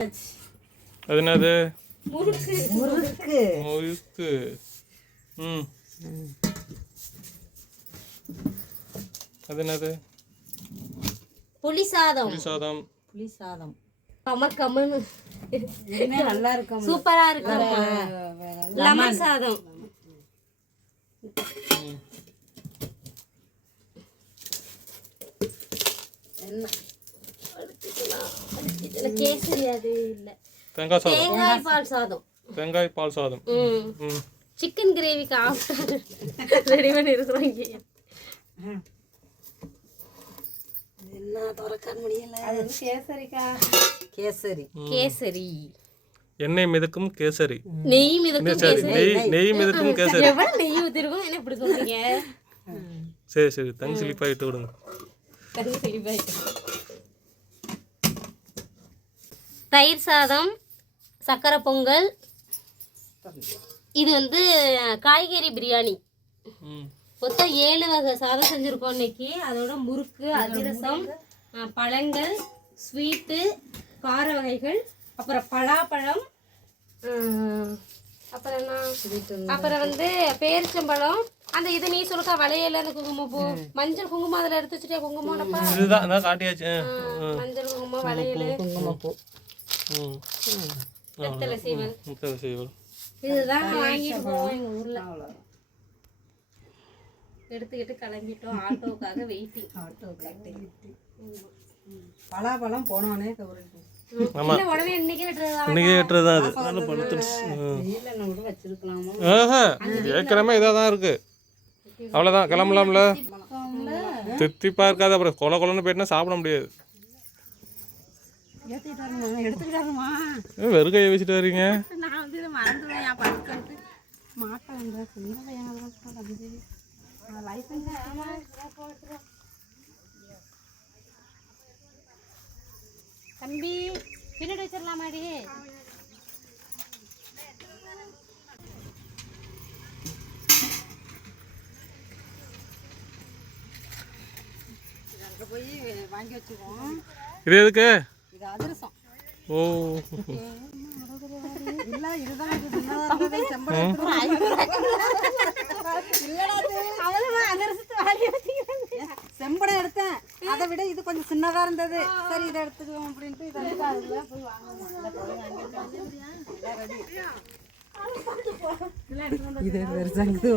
அது என்னது? முறுக்கு முறுக்கு. முறுக்கு. ம். அது என்னது? புளி சாதம். புளி சாதம். புளி சாதம். கம இதுவுமே நல்லா இருக்கும் சூப்பரா இருக்கும். லெமன் சாதம். ம். இல்ல. தேங்காய் சாதம். தேங்காய் பால் சாதம். தேங்காய் பால் சாதம். ம். ம். சிக்கன் கிரேவிக்கு ஆஃப்டர் ரெடி பண்ணி இருக்கிறோம் இங்கே. என்ன திறக்க முடியல அது கேசரிக்கா. கேசரி. கேசரி. எண்ணெய் மிதக்கும் கேசரி. நெய் மிதக்கும் நெய் நெய் மிதக்கும் கேசரி. எவ்வளவு நெய் ஊத்திருக்கோம்? என்ன இப்படி சொல்றீங்க? சரி சரி. தங்க சிலிப்பாக இட்டு விடுங்க. கண்ணு தெளிவாயிட்டு. தயிர் சாதம் சக்கரை பொங்கல். இது வந்து காய்கறி பிரியாணி. ம். மொத்தம் ஏழு வகை சாதம் செஞ்சுருக்கோம் இன்னைக்கு. அதோட முறுக்கு அதிரசம் பழங்கள் ஸ்வீட்டு கார வகைகள் அப்புறம் பலாப்பழம் அப்புறம் என்ன? அப்புறம் வந்து பேரிச்சம்பழம். அந்த இது நீ சொல்லுக்கா வளையல அந்த குங்குமப்பூ மஞ்சள் குங்குமம் அதில் எடுத்து வச்சுட்டியா குங்குமம்ப்பா இதுதான் அதான் காட்டியாச்சு. ம். மஞ்சள் குங்குமம் வளையல். குங்குமப்பூ ம் வெத்தலை சீவல்? முட்டை செய்வோம் இதுதான் வாங்கிட்டு போவோம் எங்கள் ஊரில். எடுத்துக்கிட்டு கிளம்பிட்டோம். ஆட்டோவுக்காக வெயிட்டிங் பலாப்பழம் போனோடனே கவுரிட்டு இல்லை உடனே இன்னைக்கே வெட்டுறதா இன்னைக்கு வெட்டுறது தான் அது. நல்லா பழுத்துருச்சு ம். வெயிலில் நம்ம கூட வச்சிருக்கலாமா? ஆஹா. ஏற்கனவே இதாக தான் இருக்கு. அவ்வளோதான். கிளம்பலாம்ல. தித்திப்பா இருக்காது. அப்புறம் கொல கொலன்னு போயிட்டுனா சாப்பிட முடியாது. வெறும் கையை வச்சுட்டு வரீங்க? நான் வந்து மறந்துடுவேன் என் படுக்கிறது மாட்டேன் வந்து லைசன்ஸ் தம்பி பின்னாடி வச்சிடலாமாடி அங்கே போய் வாங்கி வச்சுக்குவோம். இது எதுக்கு? ஓ. செம்படம் எடுத்தேன் அதை விட இது கொஞ்சம் சின்னதா இருந்தது சரி இதை எடுத்துக்குவோம் அப்படின்ட்டு இதை எடுத்து அதுல போய் வாங்க இது பெருசாகுது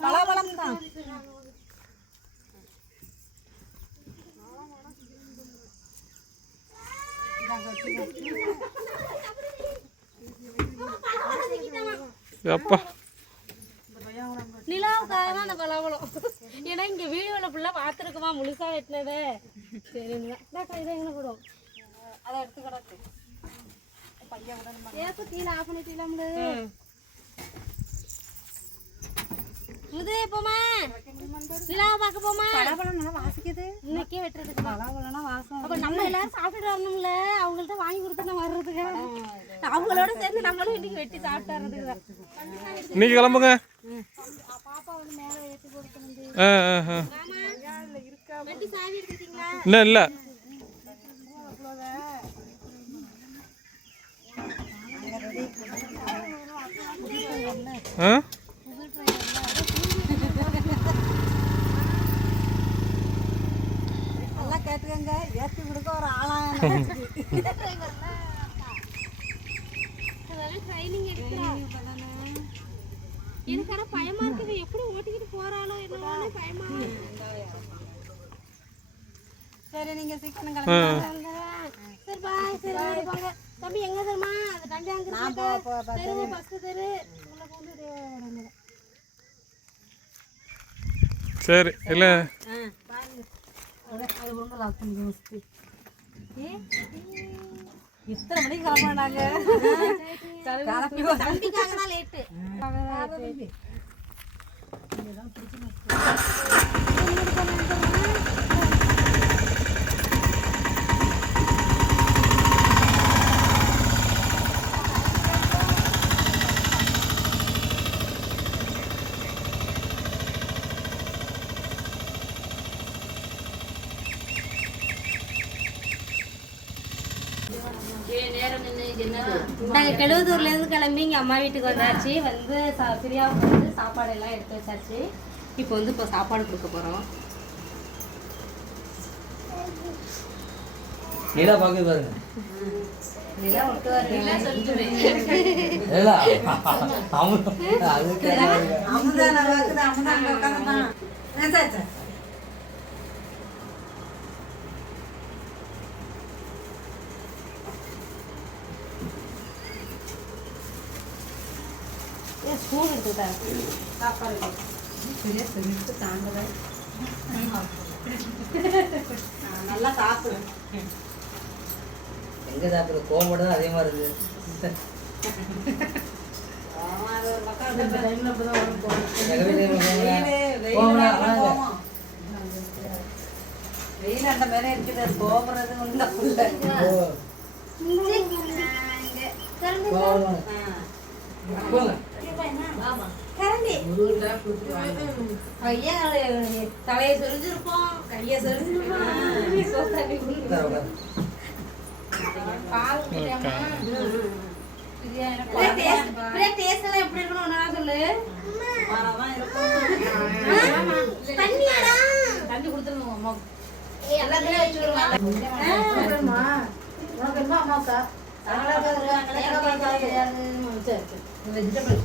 போல தான் அப்பா நிலாவுக்காக தான் அந்த பலாப்பழம் ஏன்னா இங்க வீடியோவில் ஃபுல்லாக பார்த்துருக்குமா முழுசா வெட்டினது. சரிங்களா இதை எங்கே போடும்? அதை எடுத்து கிடக்கு. கீழே ஆஃப் பண்ணிட்டீங்களாம்ல முது போமா நிலாவை பார்க்க போமா வாசிக்குது இன்னைக்கே வெட்டுறதுக்கு தான் பலாப்பழம்னா வாசம் அப்ப நம்ம எல்லாரும் சாப்பிட்டுட்டு வரணும்ல அவங்கள்ட்ட வாங்கி கொடுத்து வர்றதுக்கு அவங்களோட சேர்ந்து நம்மளும் இன்னைக்கு வெட்டி சாப்பிட்டு வர்றதுக்கு இன்னைக்கு கிளம்புங்க வெட்டி சாவி எடுத்துட்டீங்களா இன்னும் இல்லை ஆ நல்லா கேட்டுக்கங்க ஏற்றி கொடுக்க ஒரு ஆளாக அதெல்லாம் ட்ரைனிங் எடுக்கிறா எனக்கு ஆனா பயமா இருக்குது எப்படி ஓட்டிக்கிட்டு போறாளோ என்னவோன்னு பயமா சரி நீங்க சீக்கிரம் கிளம்பி சரி பாய் சரி போங்க தம்பி எங்க தெரியுமா அது கண்டி தெரு பஸ் தெரு சரி இல்லை. இத்தனை மணிக்கு கிளம்பினாங்க லேட்டு நாங்கள் கெழுவதூர்லேருந்து கிளம்பி இங்கே அம்மா வீட்டுக்கு வந்தாச்சு. வந்து சா பிரியாவுக்கு வந்து சாப்பாடு எல்லாம் எடுத்து வச்சாச்சு. இப்போ வந்து இப்போ சாப்பாடு கொடுக்க போகிறோம் நிலா பாக்குது பாருங்க. நிலா அமுதம் சாப்பாடு ஏன் ஸ்பூன் எடுத்துக்கிட்டேன் நல்லா சாப்பிடு எங்க சாப்பிடுற கோவம் தான் அதே மாதிரி இருக்கு வெயில் அந்த மேலே இருக்குது போகிறது ஒன்றும் இல்லை தலையை சொரிஞ்சிருப்போம் கையை சொரிஞ்சிருப்போம் டேஸ்ட் எல்லாம் எப்படி இருக்கணும் ஒன்றா சொல்லு தண்ணி கொடுத்துருங்க அம்மாவுக்கு எல்லாத்தையும் வச்சு விடுவாங்க உனக்கு என்ன அம்மாவுக்கா வெஜிடபிள்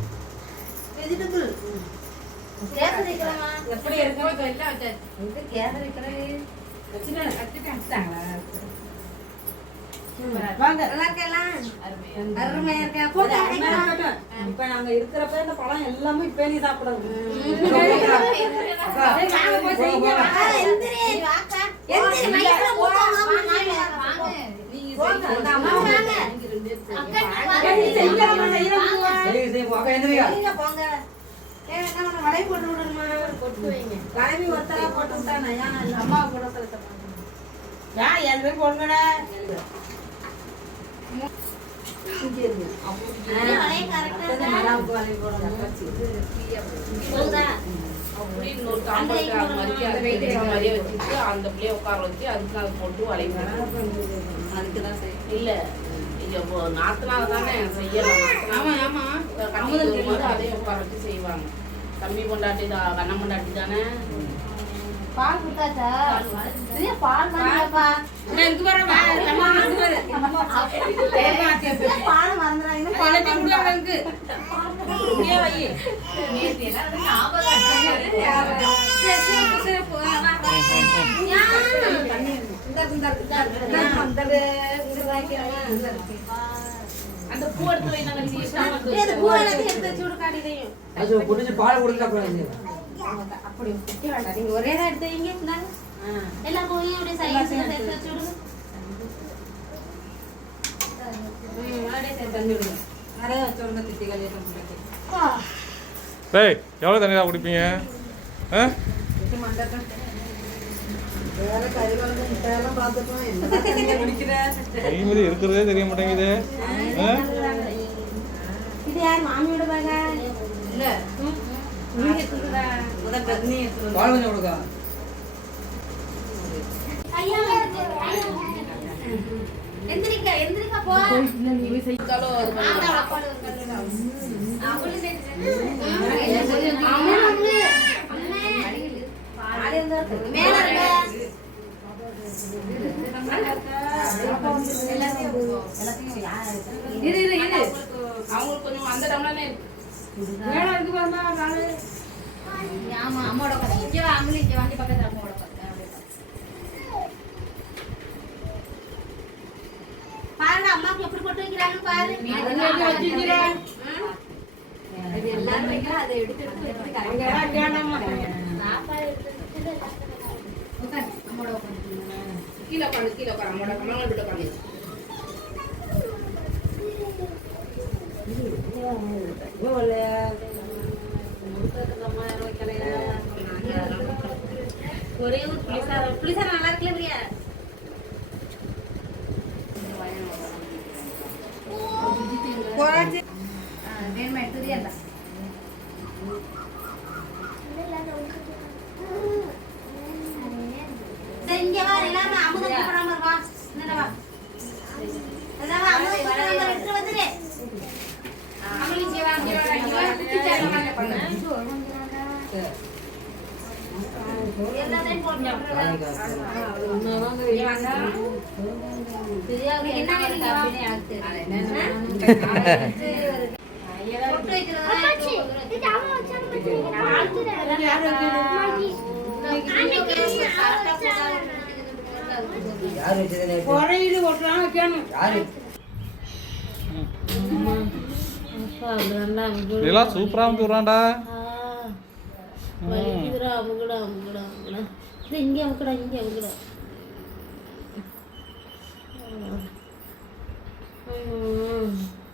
எப்படி இருக்கு. எல்லாம் வச்சாச்சு இது அடைக்கலாம் இப்ப நாங்க இருக்கிறப்ப இந்த பழம் எல்லாமே இப்ப நீ சாப்பிடணும். கிளம்பி போட்டு விட்டானே ஏன் அம்மா கூட ஏன் பேர் தாம்பரத்தை அது மாதிரி அந்த பிள்ளைய உட்கார வச்சு அதுக்கு அது போட்டு வளைக்கணும் அதுக்கு தான் சரி. இல்ல. இப்போ நாத்தனால தானே செய்யலாம். உட்கார வச்சு செய்வாங்க. தம்பி பொண்டாட்டி தான் பொண்டாட்டி தானே? பால் கொடுத்தாச்சா? பால் வர மறந்துடாங்க அந்த பூ எடுத்து வை நாங்க பூ எடுத்து அது பால் கொடுத்தா அப்படி குட்டி வேண்டாம் நீங்க ஒரே தான் எடுத்து வைங்க எல்லா பூவையும் அப்படியே எவ்வளோ தண்ணி தான் குடிப்பீங்க? ஆ? கைமதி இருக்கிறதே தெரிய மாட்டேங்குது இது யார் எந்திரிக்கா எந்திரிக்கா போ மேல இரு இரு இரு அவங்களுக்கு கொஞ்சம் அந்த டம்ளர்ல ஆமா அம்மாவோட இங்கே அம்மளி இங்கே வண்டி பக்கத்துல அம்மாவோட பாருங்க அம்மாக்கு எப்படி போட்டு பாரு எல்லாரும் அதை எடுத்து எடுத்து சாப்பாடு எடுத்து கீழே உட்காந்து கீழே உட்காந்து அவங்களோட கமலங்கள் விட்டு உட்காந்து குறையுது ஒட்டுறாங்க வைக்கணும் யாரு இதெல்லாம் சூப்பரா வந்துடுறான்டா இது இங்கே அமுக்கடா இங்கே அமுக்கடா Mm-hmm.